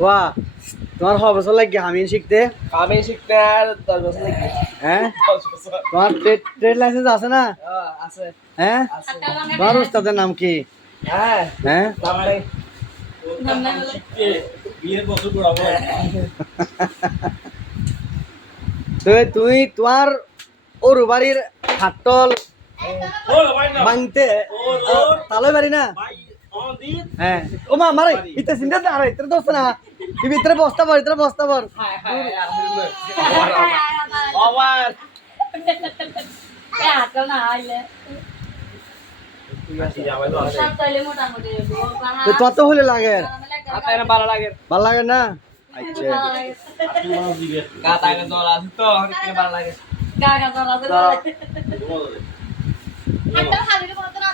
वाह তোমার কত বছর লাগে হামিন শিখতে আর 10 বছর লাগে হ্যাঁ 10 বছর তোমার ট্রেড লাইসেন্স আছে না আছে হ্যাঁ তোমার উস্তাদের নাম কি হ্যাঁ হ্যাঁ বিয়ের বছর পড়াবো তুই তোমার ওর বাড়ির হাটল ভাঙতে তালই বাড়ি না হ্যাঁ ও মা মারে ইতে চিন্তা না আরে ইতে দোস্ত না তুই ভিতরে বস্তা পর আবার তো তত হলে লাগে আপনার ভালো লাগে ভালো লাগে না আচ্ছা কাটায় দল আছে তো অনেক ভালো লাগে গাগা জলা জলা হাতটা খালি মতো না